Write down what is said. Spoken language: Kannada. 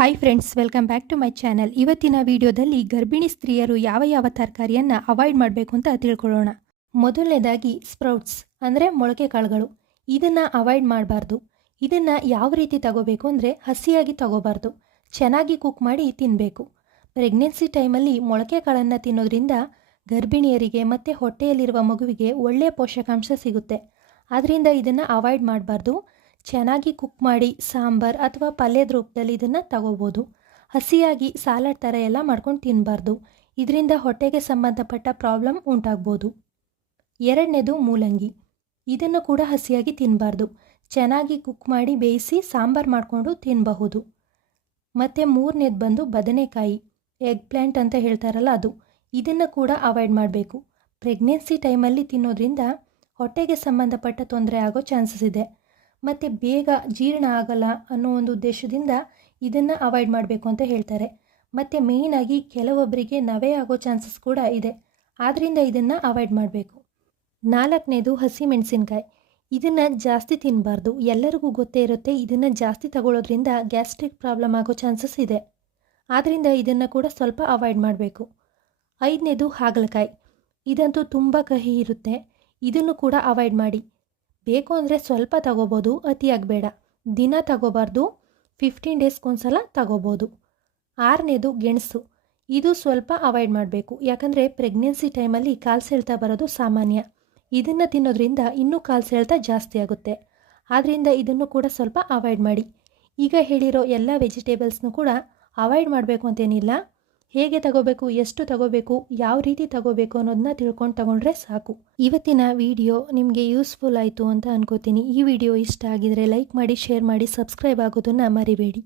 Hi friends welcome back to my channel ಇವತ್ತಿನ ವಿಡಿಯೋದಲ್ಲಿ ಗರ್ಭಿಣಿ ಸ್ತ್ರೀಯರು ಯಾವ ಯಾವ ತರಕಾರಿಯನ್ನು ಅವಾಯ್ಡ್ ಮಾಡಬೇಕು ಅಂತ ತಿಳ್ಕೊಳ್ಳೋಣ. ಮೊದಲನೇದಾಗಿ ಸ್ಪ್ರೌಟ್ಸ್ ಅಂದರೆ ಮೊಳಕೆ ಕಾಳುಗಳು. ಇದನ್ನು ಅವಾಯ್ಡ್ ಮಾಡಬಾರ್ದು. ಇದನ್ನು ಯಾವ ರೀತಿ ತಗೋಬೇಕು ಅಂದರೆ ಹಸಿಯಾಗಿ ತಗೋಬಾರ್ದು. ಚೆನ್ನಾಗಿ ಕುಕ್ ಮಾಡಿ ತಿನ್ನಬೇಕು ಪ್ರೆಗ್ನೆನ್ಸಿ ಟೈಮಲ್ಲಿ ಮೊಳಕೆ ಕಾಳನ್ನು ತಿನ್ನೋದ್ರಿಂದ ಗರ್ಭಿಣಿಯರಿಗೆ ಮತ್ತು ಹೊಟ್ಟೆಯಲ್ಲಿರುವ ಮಗುವಿಗೆ ಒಳ್ಳೆಯ ಪೋಷಕಾಂಶ ಸಿಗುತ್ತೆ. ಆದ್ದರಿಂದ ಇದನ್ನು ಅವಾಯ್ಡ್ ಮಾಡಬಾರ್ದು. ಚೆನ್ನಾಗಿ ಕುಕ್ ಮಾಡಿ ಸಾಂಬಾರ್ ಅಥವಾ ಪಲ್ಯದ ರೂಪದಲ್ಲಿ ಇದನ್ನು ತಗೋಬೋದು. ಹಸಿಯಾಗಿ ಸಾಲಡ್ ಥರ ಎಲ್ಲ ಮಾಡ್ಕೊಂಡು ತಿನ್ನಬಾರ್ದು ಇದರಿಂದ ಹೊಟ್ಟೆಗೆ ಸಂಬಂಧಪಟ್ಟ ಪ್ರಾಬ್ಲಮ್ ಉಂಟಾಗ್ಬೋದು. ಎರಡನೇದು ಮೂಲಂಗಿ. ಇದನ್ನು ಕೂಡ ಹಸಿಯಾಗಿ ತಿನ್ನಬಾರ್ದು ಚೆನ್ನಾಗಿ ಕುಕ್ ಮಾಡಿ ಬೇಯಿಸಿ ಸಾಂಬಾರ್ ಮಾಡಿಕೊಂಡು ತಿನ್ನಬಹುದು ಮತ್ತು ಮೂರನೇದು ಬಂದು ಬದನೆಕಾಯಿ ಎಗ್ ಪ್ಲ್ಯಾಂಟ್ ಅಂತ ಹೇಳ್ತಾರಲ್ಲ ಅದು. ಇದನ್ನು ಕೂಡ ಅವಾಯ್ಡ್ ಮಾಡಬೇಕು. ಪ್ರೆಗ್ನೆನ್ಸಿ ಟೈಮಲ್ಲಿ ತಿನ್ನೋದ್ರಿಂದ ಹೊಟ್ಟೆಗೆ ಸಂಬಂಧಪಟ್ಟ ತೊಂದರೆ ಆಗೋ ಚಾನ್ಸಸ್ ಇದೆ. ಮತ್ತು ಬೇಗ ಜೀರ್ಣ ಆಗಲ್ಲ ಅನ್ನೋ ಒಂದು ಉದ್ದೇಶದಿಂದ ಇದನ್ನು ಅವಾಯ್ಡ್ ಮಾಡಬೇಕು ಅಂತ ಹೇಳ್ತಾರೆ. ಮತ್ತು ಮೇಯ್ನಾಗಿ ಕೆಲವೊಬ್ಬರಿಗೆ ನವೆ ಆಗೋ ಚಾನ್ಸಸ್ ಕೂಡ ಇದೆ. ಆದ್ದರಿಂದ ಇದನ್ನು ಅವಾಯ್ಡ್ ಮಾಡಬೇಕು. ನಾಲ್ಕನೇದು ಹಸಿ ಮೆಣಸಿನ್ಕಾಯಿ. ಇದನ್ನು ಜಾಸ್ತಿ ತಿನ್ನಬಾರ್ದು ಎಲ್ಲರಿಗೂ ಗೊತ್ತೇ ಇರುತ್ತೆ, ಇದನ್ನು ಜಾಸ್ತಿ ತಗೊಳ್ಳೋದ್ರಿಂದ ಗ್ಯಾಸ್ಟ್ರಿಕ್ ಪ್ರಾಬ್ಲಮ್ ಆಗೋ ಚಾನ್ಸಸ್ ಇದೆ. ಆದ್ದರಿಂದ ಇದನ್ನು ಕೂಡ ಸ್ವಲ್ಪ ಅವಾಯ್ಡ್ ಮಾಡಬೇಕು. ಐದನೇದು ಹಾಗಲಕಾಯಿ. ಇದಂತೂ ತುಂಬ ಕಹಿ ಇರುತ್ತೆ. ಇದನ್ನು ಕೂಡ ಅವಾಯ್ಡ್ ಮಾಡಿ. ಬೇಕು ಅಂದರೆ ಸ್ವಲ್ಪ ತಗೋಬೋದು ಅತಿಯಾಗಿ ಬೇಡ ದಿನ ತಗೋಬಾರ್ದು ಫಿಫ್ಟೀನ್ ಡೇಸ್ಗೊಂದ್ಸಲ ತಗೋಬೋದು. ಆರನೇದು ಗೆಣಸು. ಇದು ಸ್ವಲ್ಪ ಅವಾಯ್ಡ್ ಮಾಡಬೇಕು. ಯಾಕಂದರೆ ಪ್ರೆಗ್ನೆನ್ಸಿ ಟೈಮಲ್ಲಿ ಕಾಲು ಸೆಳ್ತಾ ಬರೋದು ಸಾಮಾನ್ಯ. ಇದನ್ನು ತಿನ್ನೋದ್ರಿಂದ ಇನ್ನೂ ಕಾಲು ಸೆಳ್ತಾ ಜಾಸ್ತಿ ಆಗುತ್ತೆ. ಆದ್ದರಿಂದ ಇದನ್ನು ಕೂಡ ಸ್ವಲ್ಪ ಅವಾಯ್ಡ್ ಮಾಡಿ. ಈಗ ಹೇಳಿರೋ ಎಲ್ಲ ವೆಜಿಟೇಬಲ್ಸ್ನೂ ಕೂಡ ಅವಾಯ್ಡ್ ಮಾಡಬೇಕು ಅಂತೇನಿಲ್ಲ. ಹೇಗೆ ತಗೋಬೇಕು, ಎಷ್ಟು ತಗೋಬೇಕು, ಯಾವ ರೀತಿ ತಗೋಬೇಕು ಅನ್ನೋದನ್ನ ತಿಳ್ಕೊಂಡು ತಗೊಂಡ್ರೆ ಸಾಕು. ಇವತ್ತಿನ ವಿಡಿಯೋ ನಿಮಗೆ ಯೂಸ್ಫುಲ್ ಆಯಿತು ಅಂತ ಅನ್ಕೋತೀನಿ. ಈ ವಿಡಿಯೋ ಇಷ್ಟ ಆಗಿದರೆ ಲೈಕ್ ಮಾಡಿ, ಶೇರ್ ಮಾಡಿ, ಸಬ್ಸ್ಕ್ರೈಬ್ ಆಗೋದನ್ನು ಮರಿಬೇಡಿ.